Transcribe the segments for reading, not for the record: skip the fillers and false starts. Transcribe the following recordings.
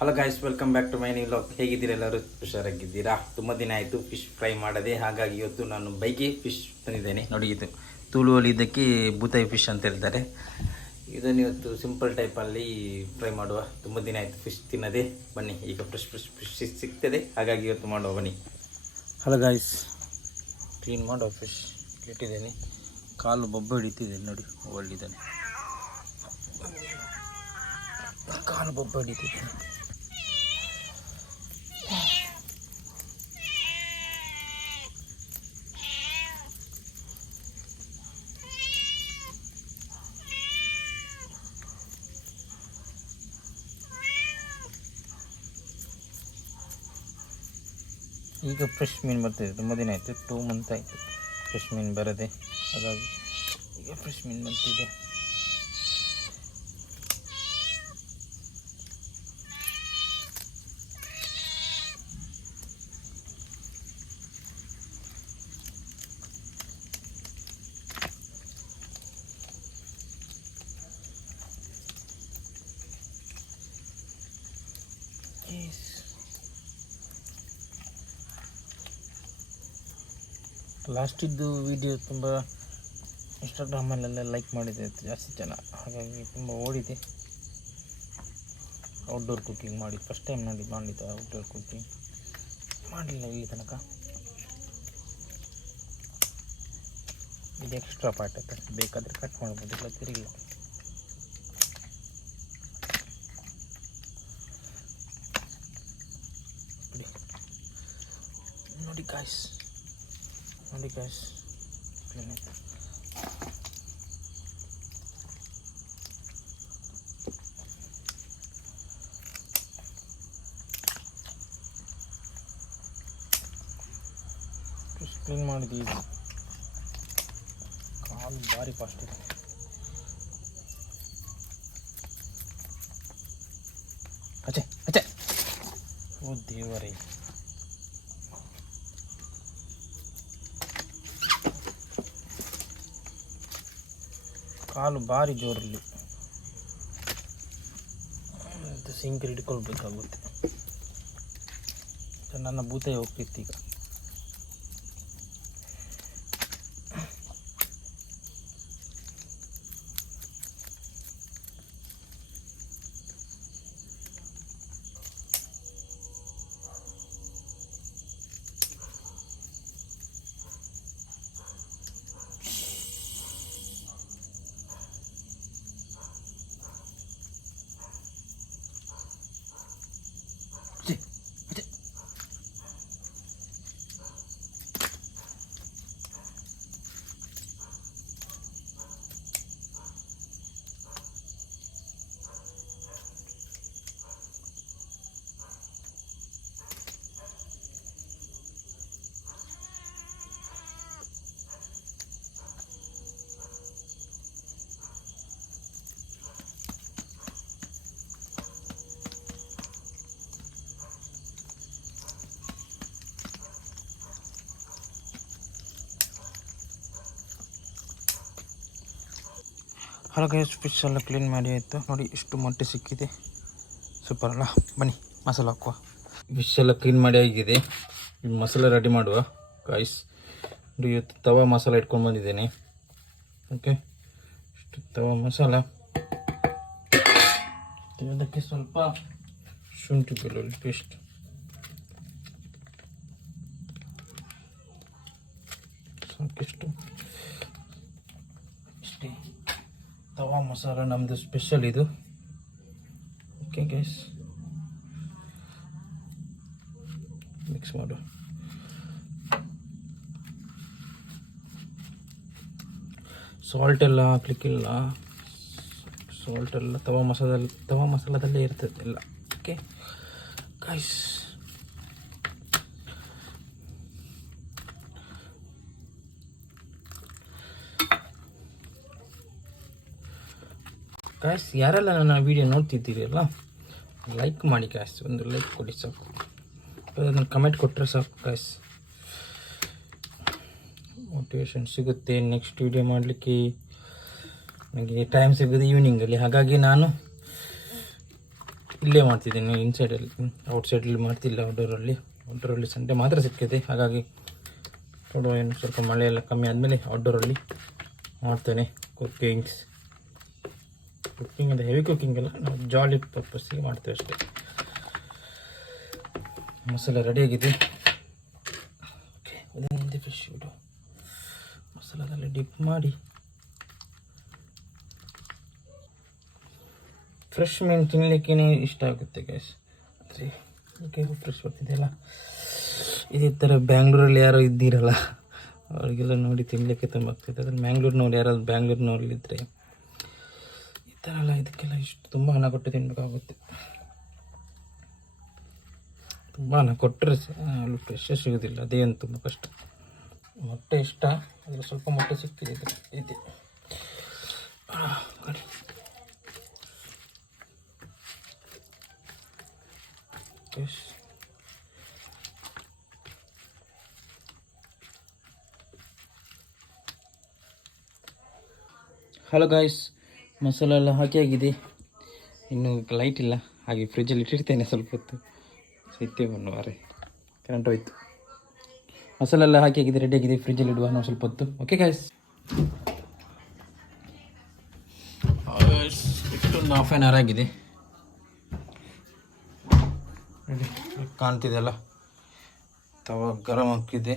Hello guys, welcome back to my new vlog. ಹೇಗಿದ್ದೀರಾ? ಎಲ್ಲರೂ ಹುಷಾರಾಗಿದ್ದೀರಾ? ತುಂಬ ದಿನ ಆಯಿತು ಫಿಶ್ ಫ್ರೈ ಮಾಡದೆ, ಹಾಗಾಗಿ ಇವತ್ತು ನಾನು ಬೈಗೆ ಫಿಶ್ ತಂದಿದ್ದೇನೆ. ನೋಡಿ, ಇದು ತುಳುವಲ್ಲಿ ಇದಕ್ಕೆ ಬೂತಾಯಿ ಫಿಶ್ ಅಂತ ಹೇಳ್ತಾರೆ. ಇದನ್ನು ಇವತ್ತು ಸಿಂಪಲ್ ಟೈಪಲ್ಲಿ ಫ್ರೈ ಮಾಡುವ. ತುಂಬ ದಿನ ಆಯಿತು ಫಿಶ್ ತಿನ್ನದೆ. ಬನ್ನಿ, ಈಗ ಫ್ರೆಶ್ ಫಿಶ್ ಸಿಗ್ತದೆ, ಹಾಗಾಗಿ ಇವತ್ತು ಮಾಡುವ ಬನ್ನಿ. ಹಲೋ ಗಾಯ್ಸ್, ಕ್ಲೀನ್ ಮಾಡುವ ಫಿಶ್ ಇಟ್ಟಿದ್ದೇನೆ. ಕಾಲು ಬೊಬ್ಬ ಹಿಡಿತಿದ್ದೇನೆ, ನೋಡಿ ಒಳ್ಳಿದ್ದಾನೆ. ಕಾಲು ಬೊಬ್ಬ ಹಿಡಿತಿದ್ದೇನೆ. ಈಗ ಫ್ರೆಶ್ ಮೀನು ಬರ್ತಿದೆ. ತುಂಬ ದಿನ ಆಯಿತು, 2 ಮಂತ್ ಆಯಿತು ಫ್ರೆಶ್ ಮೀನು ಬರದೆ, ಹಾಗಾಗಿ ಈಗ ಫ್ರೆಶ್ ಮೀನು ಬರ್ತಿದೆ. ಲಾಸ್ಟಿದ್ದು ವಿಡಿಯೋ ತುಂಬ ಇನ್ಸ್ಟಾಗ್ರಾಮಲ್ಲೆಲ್ಲ ಲೈಕ್ ಮಾಡಿದೆ ಜಾಸ್ತಿ ಜನ, ಹಾಗಾಗಿ ತುಂಬ ಓಡಿದೆ. ಔಟ್ಡೋರ್ ಕುಕಿಂಗ್ ಮಾಡಿ ಫಸ್ಟ್ ಟೈಮ್ ಮಾಡಿದ್ದು ಔಟ್ಡೋರ್ ಕುಕಿಂಗ್ ಮಾಡಲಿಲ್ಲ ಇಲ್ಲಿ ತನಕ. ಇದು ಎಕ್ಸ್ಟ್ರಾ ಪಾರ್ಟ್ ಆಯ್ತು, ಬೇಕಾದರೆ ಕಟ್ ಮಾಡ್ಬೋದು, ಇಲ್ಲ ತಿರುಗಿಲ್ಲ. ನೋಡಿ ಗಾಯ್ಸ್, ಕ್ಲೀನ್ ಆಯ್ತು. ಕ್ಲೀನ್ ಮಾಡಿದ್ದೀವಿ. ಕಾಲು ಭಾರಿ ಫಾಸ್ಟ್ ಇದೆ. ಅಚ್ಚೆ ಓ ದೇವರೇ, ಕಾಲು ಭಾರಿ ಜೋರಲ್ಲಿ ಸಿಂಕ್ ಹಿಡ್ಕೊಳ್ಬೇಕಾಗುತ್ತೆ. ನನ್ನ ಬೂತಾಯಿ ಹೋಗ್ತಿತ್ತು ಈಗ. ಹಾಗೆ ಫಿಶ್ ಎಲ್ಲ ಕ್ಲೀನ್ ಮಾಡಿ ಆಯಿತು. ನೋಡಿ ಇಷ್ಟು ಮೊಟ್ಟೆ ಸಿಕ್ಕಿದೆ, ಸೂಪರ್ ಅಲ್ಲ. ಬನ್ನಿ ಮಸಾಲ ಹಾಕುವ. ಫಿಶ್ ಎಲ್ಲ ಕ್ಲೀನ್ ಮಾಡಿ ಆಗಿದೆ, ಮಸಾಲ ರೆಡಿ ಮಾಡುವ ಗಾಯ್ಸ್. ನೋಡಿ ಇವತ್ತು ತವಾ ಮಸಾಲ ಇಟ್ಕೊಂಡು ಬಂದಿದ್ದೇನೆ. ಓಕೆ, ಇಷ್ಟು ತವಾ ಮಸಾಲ, ಅದಕ್ಕೆ ಸ್ವಲ್ಪ ಶುಂಠಿ ಬೆಳ್ಳುಳ್ಳಿ ಪೇಸ್ಟ್, ಸಾಕಿಷ್ಟು. ಇಷ್ಟೇ ತವಾ ಮಸಾಲ ನಮ್ಮದು ಸ್ಪೆಷಲ್ ಇದು. ಓಕೆ ಗೈಸ್, ಮಿಕ್ಸ್ ಮಾಡು. ಸಾಲ್ಟ್ ಎಲ್ಲ ಹಾಕ್ಲಿಕ್ಕಿಲ್ಲ, ಸಾಲ್ಟ್ ಎಲ್ಲ ತವಾ ಮಸಾಲದಲ್ಲೇ ಇರ್ತದೆ ಎಲ್ಲ. ಓಕೆ ಗೈಸ್, ಯಾರೆಲ್ಲ ನನ್ನ ವಿಡಿಯೋ ನೋಡ್ತಿದ್ದೀರಲ್ಲ, ಲೈಕ್ ಮಾಡಿ ಗಾಯ್ಸ್, ಒಂದು ಲೈಕ್ ಕೊಡಿ ಸಾಕು. ಅದನ್ನು ಕಮೆಂಟ್ ಕೊಟ್ಟರೆ ಸಾಕು ಗಾಯ್ಸ್, ಮೋಟಿವೇಶನ್ ಸಿಗುತ್ತೆ ನೆಕ್ಸ್ಟ್ ವಿಡಿಯೋ ಮಾಡಲಿಕ್ಕೆ. ನನಗೆ ಟೈಮ್ ಸಿಗೋದು ಈವ್ನಿಂಗಲ್ಲಿ, ಹಾಗಾಗಿ ನಾನು ಇಲ್ಲೇ ಮಾಡ್ತಿದ್ದೀನಿ, ಇನ್ಸೈಡಲ್ಲಿ. ಔಟ್ಸೈಡಲ್ಲಿ ಮಾಡ್ತಿಲ್ಲ. ಔಟ್ಡೋರಲ್ಲಿ ಸಂಡೇ ಮಾತ್ರ ಸಿಕ್ಕಿದೆ. ಹಾಗಾಗಿ ನೋಡುವ, ಏನು ಸ್ವಲ್ಪ ಮಳೆ ಎಲ್ಲ ಕಮ್ಮಿ ಆದಮೇಲೆ ಔಟ್ಡೋರಲ್ಲಿ ಮಾಡ್ತೇನೆ. ಕುಕ್ಕಿಂಗ್ ಅಂದರೆ ಹೆವಿ ಕುಕ್ಕಿಂಗ್ ಅಲ್ಲ, ನಾವು ಜಾಲಿ ಪರ್ಪಸ್ಸಿಗೆ ಮಾಡ್ತೇವೆ ಅಷ್ಟೇ. ಮಸಾಲ ರೆಡಿಯಾಗಿದೆ. ಓಕೆ, ಒಂದೇ ಫಿಶ್ ಇಡು, ಮಸಾಲದಲ್ಲಿ ಡಿಪ್ ಮಾಡಿ. ಫ್ರೆಶ್ ಮೀನು ತಿನ್ನಲಿಕ್ಕೇ ಇಷ್ಟ ಆಗುತ್ತೆ ಗೈಸ್. Okay, fresh ಬರ್ತಿದೆಯಲ್ಲ. ಇದೇ ಥರ ಬ್ಯಾಂಗ್ಳೂರಲ್ಲಿ ಯಾರೋ ಇದ್ದೀರಲ್ಲ, ಅವರಿಗೆಲ್ಲ ನೋಡಿ ತಿನ್ನಲಿಕ್ಕೆ ತುಂಬ ಆಗ್ತಿದೆ. ಅದ್ರ ಮ್ಯಾಂಗ್ಳೂರಿನವ್ರು ಯಾರಾದ್ರು ಬ್ಯಾಂಗ್ಳೂರಿನವ್ರಲ್ಲಿದ್ದರೆ ಈ ಥರ ಎಲ್ಲ ಇದಕ್ಕೆಲ್ಲ ಇಷ್ಟು ತುಂಬ ಹಣ ಕೊಟ್ಟು ತಿನ್ನಬೇಕಾಗುತ್ತೆ. ತುಂಬ ಹಣ ಕೊಟ್ಟರೆ ಅಲ್ಲಿ ಫ್ರೆಶ್ ಸಿಗೋದಿಲ್ಲ, ಅದೇನು ತುಂಬ ಕಷ್ಟ. ಮೊಟ್ಟೆ ಇಷ್ಟ, ಅದರ ಸ್ವಲ್ಪ ಮೊಟ್ಟೆ ಸಿಕ್ಕಿದೆ ಇದೆ. ಹಲೋ ಗಾಯ್ಸ್, ಮಸಾಲ ಎಲ್ಲ ಹಾಕಿ ಆಗಿದೆ. ಇನ್ನು ಲೈಟ್ ಇಲ್ಲ, ಹಾಗೆ ಫ್ರಿಜ್ಜಲ್ಲಿ ಇಟ್ಟಿರ್ತೇನೆ ಸ್ವಲ್ಪ ಹೊತ್ತು. ಸೈತೆ ಬಣ್ಣವಾರೆ ಕರೆಂಟ್ ಹೋಯ್ತು. ಮಸಾಲ ಎಲ್ಲ ಹಾಕಿ ಆಗಿದೆ, ರೆಡಿ ಆಗಿದೆ. ಫ್ರಿಜ್ಜಲ್ಲಿ ಇಡುವ ನಾವು ಸ್ವಲ್ಪ ಹೊತ್ತು. ಓಕೆ ಗಾಯ್ಸ್, ಇಷ್ಟೊಂದು ಹಾಫ್ ಆನ್ ಅವರ್ ಆಗಿದೆ. ಕಾಣ್ತಿದೆಯಲ್ಲ, ತವ ಗರಂ ಹಾಕಿದೆ.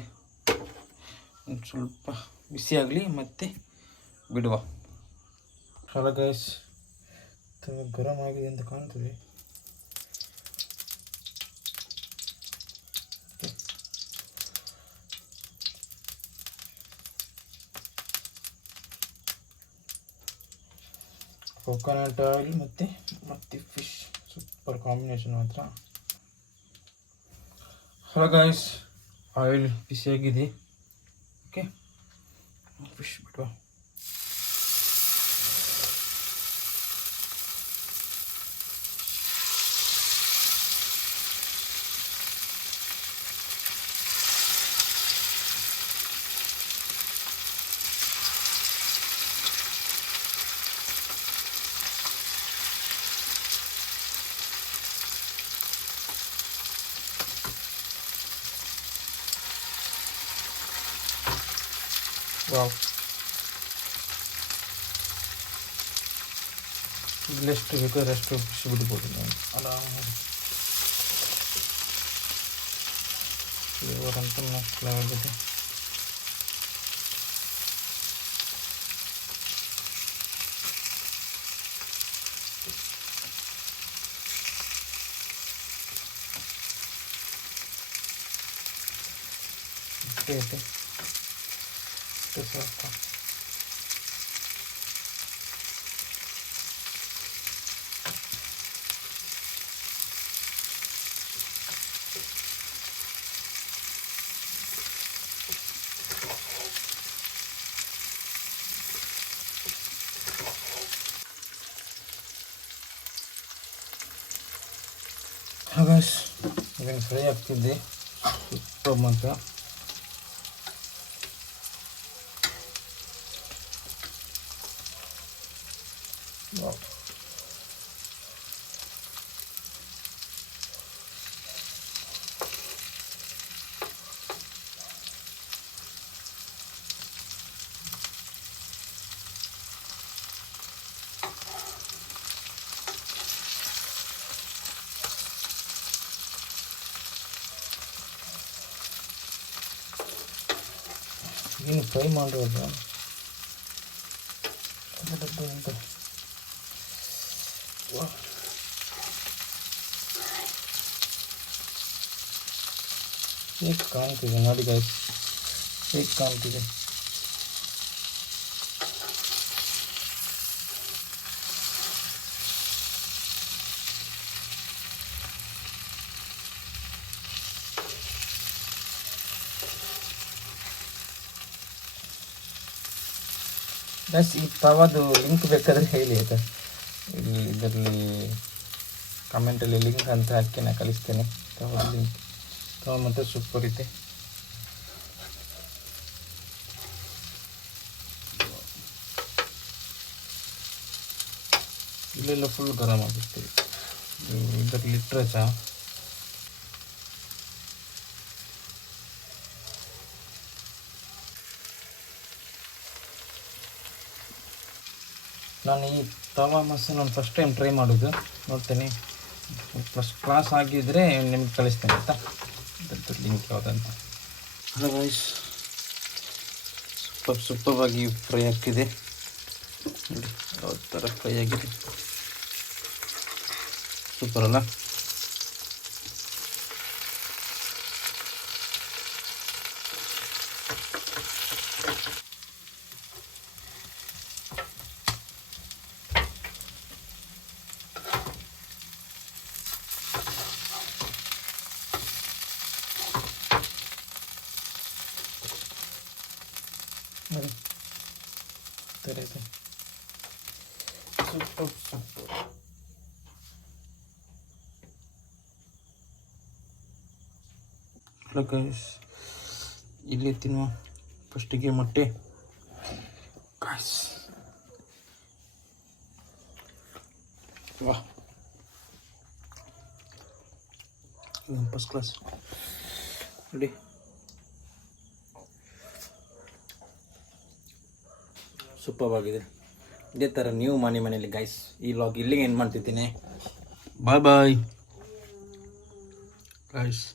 ಸ್ವಲ್ಪ ಬಿಸಿ ಆಗಲಿ ಮತ್ತೆ ಬಿಡುವ. ಹಲೋ ಗೈಸ್, ತವ ಗರಂ ಆಗಿದೆ ಅಂತ ಕಾಣ್ತದೆ. ಕೋಕೋನಟ್ ಆಯಿಲ್ ಮತ್ತು ಫಿಶ್ ಸೂಪರ್ ಕಾಂಬಿನೇಷನ್ ಮಾತ್ರ. ಹಲೋ ಗಾಯ್ಸ್, ಆಯಿಲ್ ಬಿಸಿಯಾಗಿದೆ. ಓಕೆ, ಫಿಶ್ ಬಿಡುವ. ವಾವ್, ಇಲ್ಲೆಷ್ಟು ಬೇಕಾದ್ರೆ ಅಷ್ಟು ಫಿಶ್ ಬಿಡ್ಬೋದು ನಾನು ಆರಾಮಾಗಿ. ಫ್ಲೇವರ್ ಅಂತ ನೆಕ್ಸ್ಟ್ ಲೆವೆಲ್ ಇದೆ. ಇದೆ ಸಾಕು. ಹಾಗಾಸ್ ಇದನ್ನು ಫ್ರೈ ಆಗ್ತಿದ್ದೆ ಉಪ್ಪು ಮತ್ತು ಏನು ಫ್ರೈ ಮಾಡೋದು ಹೇಗೆ ಕಾಣ್ತಿದೆ ನೋಡಿ ಗೈಸ್, ಹೇಗೆ ಕಾಣ್ತಿದೆ. ಬಸ್ ಈ ತವದು ಲಿಂಕ್ ಬೇಕಾದರೆ ಹೇಳಿ ಆಯಿತಾ, ಇಲ್ಲಿ ಇದರಲ್ಲಿ ಕಮೆಂಟಲ್ಲಿ ಲಿಂಕ್ ಅಂತ ಹಾಕಿ ನಾನು ಕಳಿಸ್ತೇನೆ. ತವದ ಲಿಂಕ್ ತವ ಮತ್ತು ಸೂಪರ್ ಇದೆ. ಇಲ್ಲೆಲ್ಲ ಫುಲ್ ಗರಂ ಆಗುತ್ತೆ. इधर लिटरेचर ನಾನು ಈ ತವಾ ಮಸಾಲ ನಾನು ಫಸ್ಟ್ ಟೈಮ್ ಟ್ರೈ ಮಾಡೋದು, ನೋಡ್ತೇನೆ. ಫಸ್ಟ್ ಕ್ಲಾಸ್ ಆಗಿದ್ದರೆ ನಿಮ್ಗೆ ಕಳಿಸ್ತೇನೆ ಆಯಿತಾ, ಅದ್ರದ್ದು ಲಿಂಕ್ ಯಾವುದಂತ. ಹಲೋ ಗೈಸ್, ಸೂಪರ್ವಾಗಿ ಫ್ರೈ ಆಗ್ತಿದೆ ನೋಡಿ, ಯಾವ ಥರ ಫ್ರೈ ಆಗಿದೆ, ಸೂಪರ್ ಅಲ್ಲ. ನೋಡಿ ಥರ ಇದೆ, ಸೂಪರ್. ಹಲೋ ಗೈಸ್, ಇಲ್ಲಿ ತಿನ್ನುವ ಫಸ್ಟಿಗೆ ಮೊಟ್ಟೆ ಗೈಸ್. ವಾಹ್, ಫಸ್ಟ್ ಕ್ಲಾಸ್ ನೋಡಿ, ಸೂಪರ್ ಆಗಿದೆ. ಇದೇ ಥರ ನೀವು ಮನೆಯಲ್ಲಿ ಗೈಸ್. ಈ ಲಾಗ್ ಇಲ್ಲಿಗೆ ಏನು ಮಾಡ್ತಿದ್ದೀನಿ. ಬಾಯ್ ಬಾಯ್ ಗೈಸ್.